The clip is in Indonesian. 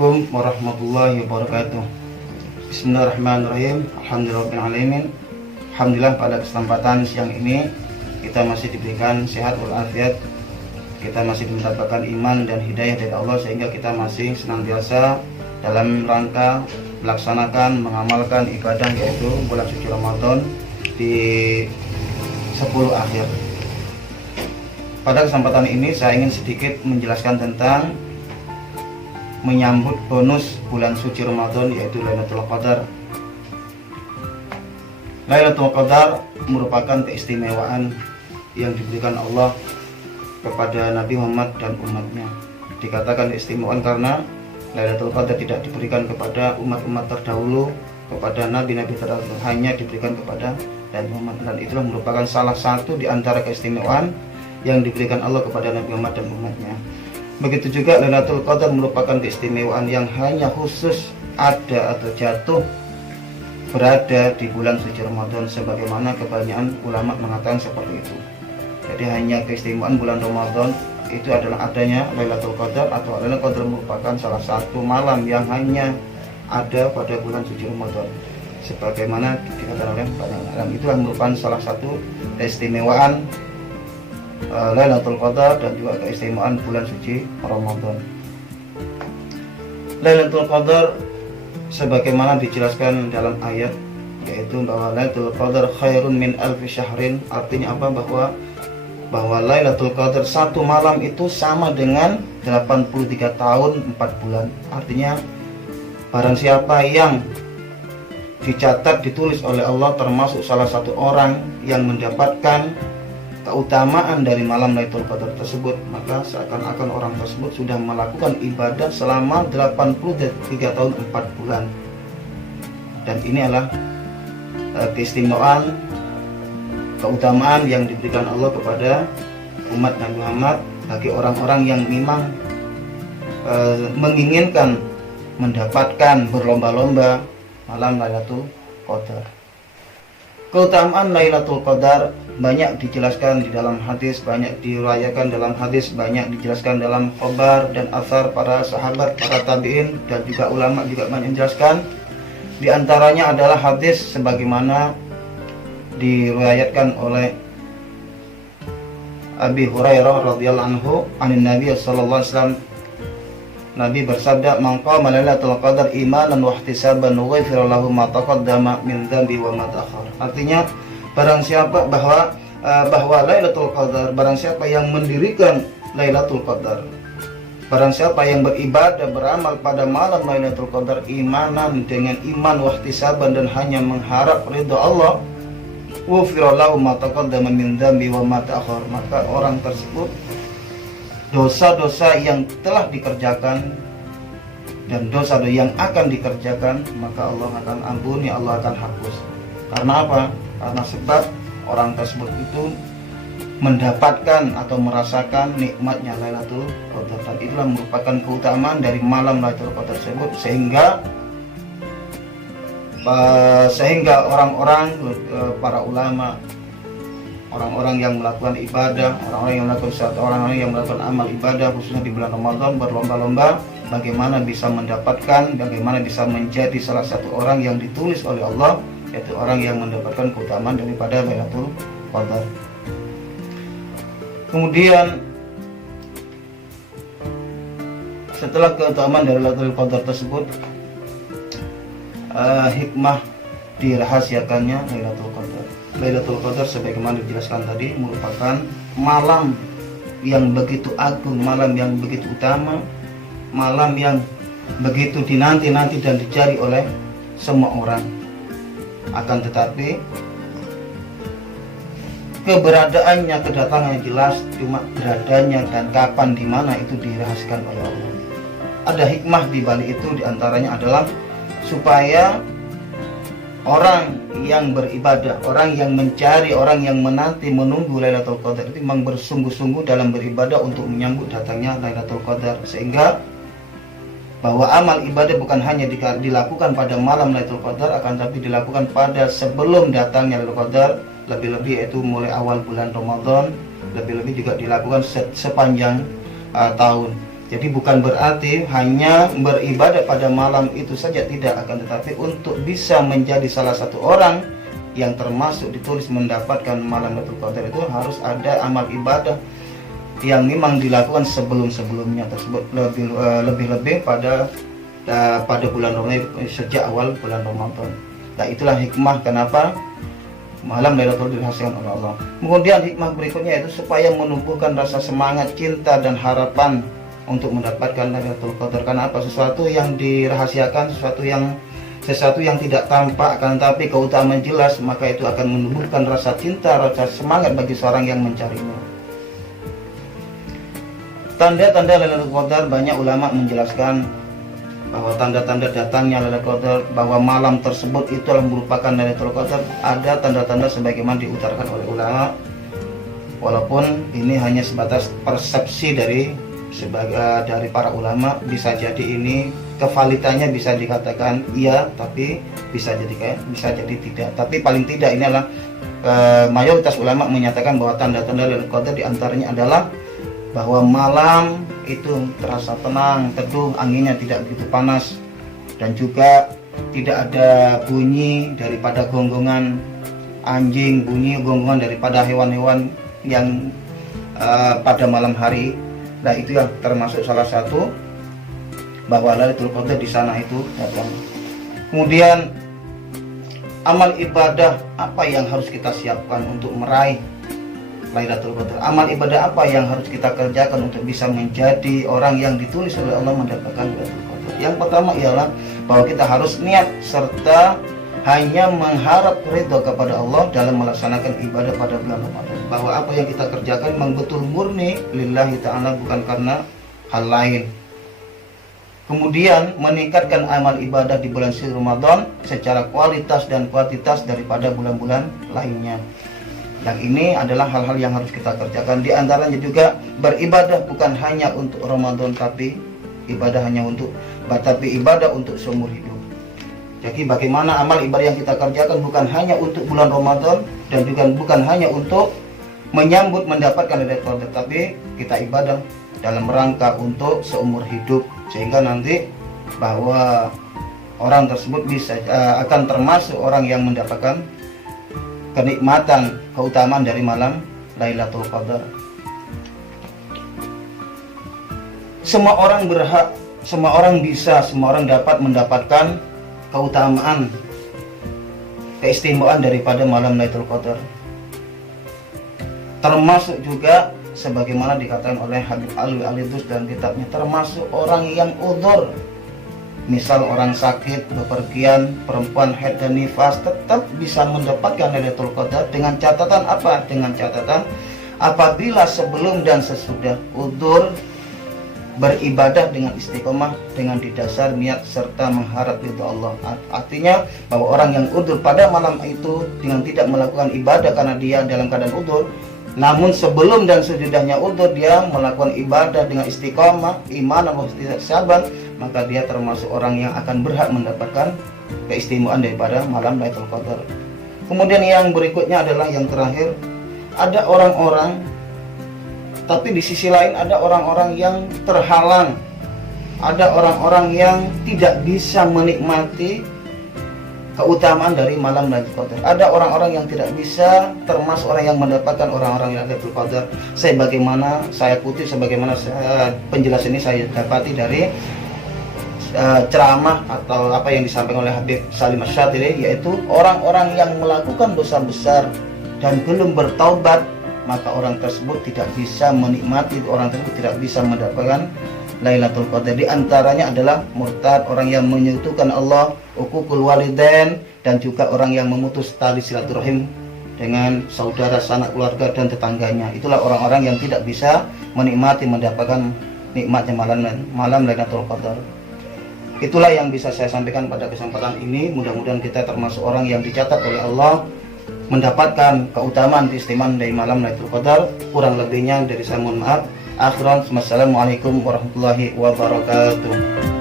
Assalamualaikum warahmatullahi wabarakatuh. Bismillahirrahmanirrahim. Alhamdulillahirrahmanirrahim. Alhamdulillah pada kesempatan siang ini kita masih diberikan sehat walafiat. Kita masih mendapatkan iman dan hidayah dari Allah sehingga kita masih senantiasa dalam rangka melaksanakan, mengamalkan ibadah yaitu bulan suci Ramadan di 10 akhir. Pada kesempatan ini saya ingin sedikit menjelaskan tentang menyambut bonus bulan suci Ramadan yaitu Lailatul Qadar. Lailatul Qadar merupakan keistimewaan yang diberikan Allah kepada Nabi Muhammad dan umatnya. Dikatakan keistimewaan karena Lailatul Qadar tidak diberikan kepada umat-umat terdahulu, kepada nabi-nabi terdahulu, hanya diberikan kepada Nabi Muhammad, dan itulah merupakan salah satu di antara keistimewaan yang diberikan Allah kepada Nabi Muhammad dan umatnya. Begitu juga Lailatul Qadar merupakan keistimewaan yang hanya khusus ada atau jatuh berada di bulan suci Ramadan, sebagaimana kebanyakan ulama mengatakan seperti itu. Jadi hanya keistimewaan bulan Ramadan itu adalah adanya Lailatul Qadar, atau Lailatul Qadar merupakan salah satu malam yang hanya ada pada bulan suci Ramadan, sebagaimana dikatakan oleh banyak ulama. Itu merupakan salah satu keistimewaan Lailatul Qadar dan juga keistimewaan bulan suci Ramadan. Lailatul Qadar sebagaimana dijelaskan dalam ayat, yaitu bahwa Lailatul Qadar khairun min alfi syahrin. Artinya apa? Bahwa Lailatul Qadar satu malam itu sama dengan 83 tahun 4 bulan. Artinya barang siapa yang dicatat, ditulis oleh Allah termasuk salah satu orang yang mendapatkan keutamaan dari malam Lailatul Qadar tersebut, maka seakan-akan orang tersebut sudah melakukan ibadah selama 83 tahun 4 bulan. Dan ini adalah keistimewaan, keutamaan yang diberikan Allah kepada umat Nabi Muhammad bagi orang-orang yang memang menginginkan mendapatkan berlomba-lomba malam Lailatul Qadar. Keutamaan Lailatul Qadar banyak dijelaskan di dalam hadis, banyak diriwayatkan dalam hadis, banyak dijelaskan dalam khabar dan athar para sahabat, para tabi'in, dan juga ulama juga banyak menjelaskan. Di antaranya adalah hadis sebagaimana diriwayatkan oleh Abi Hurairah radhiyallahu anhu, anin Nabi sallallahu alaihi wasallam, Nabi bersabda, "Man qama Lailatul Qadar imanan wa ihtisaban ghufira lahu ma taqaddama min dzambi wa ma ta'akhkhar." Artinya barang siapa bahwa Lailatul Qadar, barang siapa yang mendirikan Lailatul Qadar, barang siapa yang beribadah, beramal pada malam Lailatul Qadar imanan, dengan iman wa ihtisaban, dan hanya mengharap ridha Allah, ghufira lahu ma taqaddama min dzambi wa ma ta'akhkhar, maka orang tersebut dosa-dosa yang telah dikerjakan dan dosa-dosa yang akan dikerjakan, maka Allah akan ampuni, Allah akan hapus. Karena apa? Karena sebab orang tersebut itu mendapatkan atau merasakan nikmatnya Lailatul Qadar, dan itulah merupakan keutamaan dari malam Lailatul Qadar tersebut, sehingga orang-orang, para ulama, orang-orang yang melakukan ibadah, orang-orang yang melakukan amal ibadah khususnya di bulan Ramadan berlomba-lomba bagaimana bisa mendapatkan, bagaimana bisa menjadi salah satu orang yang ditulis oleh Allah, yaitu orang yang mendapatkan keutamaan daripada Lailatul Qadar. Kemudian setelah keutamaan dari Lailatul Qadar tersebut, hikmah dirahasiakannya Lailatul Qadar. Lailatul Qadar sebagaimana dijelaskan tadi merupakan malam yang begitu agung, malam yang begitu utama, malam yang begitu dinanti-nanti dan dicari oleh semua orang. Akan tetapi keberadaannya, kedatangannya jelas, cuma beradanya dan kapan, di mana itu dirahasiakan oleh Allah. Ada hikmah di balik itu, diantaranya adalah supaya orang yang beribadah, orang yang mencari, orang yang menanti, menunggu Lailatul Qadar itu memang bersungguh-sungguh dalam beribadah untuk menyambut datangnya Lailatul Qadar, sehingga bahwa amal ibadah bukan hanya dilakukan pada malam Lailatul Qadar, akan tapi dilakukan pada sebelum datangnya Lailatul Qadar, lebih-lebih yaitu mulai awal bulan Ramadan, lebih-lebih juga dilakukan sepanjang tahun. Jadi bukan berarti hanya beribadah pada malam itu saja, tidak, akan tetapi untuk bisa menjadi salah satu orang yang termasuk ditulis mendapatkan malam Lailatul Qadar itu harus ada amal ibadah yang memang dilakukan sebelum-sebelumnya tersebut, lebih-lebih pada bulan Ramadan, sejak awal bulan Ramadan. Nah, itulah hikmah kenapa malam Lailatul Qadar dihasilkan oleh Allah. Kemudian hikmah berikutnya yaitu supaya menumbuhkan rasa semangat, cinta dan harapan untuk mendapatkan Lailatul Qadar. Karena apa? Sesuatu yang dirahasiakan, sesuatu yang tidak tampak akan tetapi keutamaan jelas, maka itu akan menumbuhkan rasa cinta, rasa semangat bagi seorang yang mencarinya. Tanda-tanda Lailatul Qadar, banyak ulama menjelaskan bahwa tanda-tanda datangnya Lailatul Qadar, bahwa malam tersebut itulah merupakan Lailatul Qadar, ada tanda-tanda sebagaimana diutarakan oleh ulama, walaupun ini hanya sebatas persepsi dari para ulama. Bisa jadi ini kevalitannya bisa dikatakan iya, tapi bisa jadi tidak. Tapi paling tidak ini adalah mayoritas ulama menyatakan bahwa tanda-tanda Lailatul Qadar diantaranya adalah bahwa malam itu terasa tenang, teduh, anginnya tidak begitu panas, dan juga tidak ada bunyi daripada gonggongan anjing, bunyi gonggongan daripada hewan-hewan yang pada malam hari. Nah, itu yang termasuk salah satu bahwa Lailatul Qadar di sana itu datang. Kemudian amal ibadah apa yang harus kita siapkan untuk meraih Lailatul Qadar? Amal ibadah apa yang harus kita kerjakan untuk bisa menjadi orang yang ditulis oleh Allah mendapatkan Lailatul Qadar? Yang pertama ialah bahwa kita harus niat serta hanya mengharap ridho kepada Allah dalam melaksanakan ibadah pada bulan Ramadan. Bahwa apa yang kita kerjakan memang betul murni lillahi ta'ala, bukan karena hal lain. Kemudian meningkatkan amal ibadah di bulan suci Ramadan secara kualitas dan kuantitas daripada bulan-bulan lainnya. Yang ini adalah hal-hal yang harus kita kerjakan. Di antaranya juga beribadah bukan hanya untuk Ramadan, tapi ibadah untuk seumur hidup. Jadi bagaimana amal ibadah yang kita kerjakan bukan hanya untuk bulan Ramadan dan juga bukan hanya untuk menyambut mendapatkan Lailatul Qadar, tapi kita ibadah dalam rangka untuk seumur hidup, sehingga nanti bahwa orang tersebut akan termasuk orang yang mendapatkan kenikmatan, keutamaan dari malam Lailatul Qadar. Semua orang berhak, semua orang bisa, semua orang dapat mendapatkan keutamaan, keistimewaan daripada malam Lailatul Qadar. Termasuk juga sebagaimana dikatakan oleh Habib Alwi Al-Idrus dalam kitabnya, termasuk orang yang udzur. Misal orang sakit, bepergian, perempuan haid dan nifas, tetap bisa mendapatkan Lailatul Qadar dengan catatan apa? Dengan catatan apabila sebelum dan sesudah udzur beribadah dengan istiqomah, dengan didasar niat serta mengharap ridho Allah. Artinya bahwa orang yang udzur pada malam itu dengan tidak melakukan ibadah karena dia dalam keadaan udzur, namun sebelum dan sesudahnya udzur dia melakukan ibadah dengan istiqomah, iman dan ihtisaban, maka dia termasuk orang yang akan berhak mendapatkan keistimewaan daripada malam Lailatul Qadar. Kemudian yang berikutnya adalah yang terakhir, ada orang-orang, tapi di sisi lain ada orang-orang yang terhalang, ada orang-orang yang tidak bisa menikmati keutamaan dari malam Lailatul Qadar. Ada orang-orang yang tidak bisa termasuk orang yang mendapatkan orang-orang yang Lailatul Qadar. Sebagaimana penjelasan ini saya dapati dari ceramah atau apa yang disampaikan oleh Habib Salim Asy-Syadzili, yaitu orang-orang yang melakukan dosa besar dan belum bertaubat, maka orang tersebut tidak bisa menikmati, orang tersebut tidak bisa mendapatkan Lailatul Qadar. Di antaranya adalah murtad, orang yang menyekutukan Allah, uququl walidain, dan juga orang yang memutus tali silaturahim dengan saudara, sanak keluarga dan tetangganya. Itulah orang-orang yang tidak bisa menikmati, mendapatkan nikmatnya malam Lailatul Qadar. Itulah yang bisa saya sampaikan pada kesempatan ini. Mudah-mudahan kita termasuk orang yang dicatat oleh Allah mendapatkan keutamaan keistimewaan dari malam Lailatul Qadar. Kurang lebihnya dari saya mohon maaf. Akhiran, wassalamualaikum warahmatullahi wabarakatuh.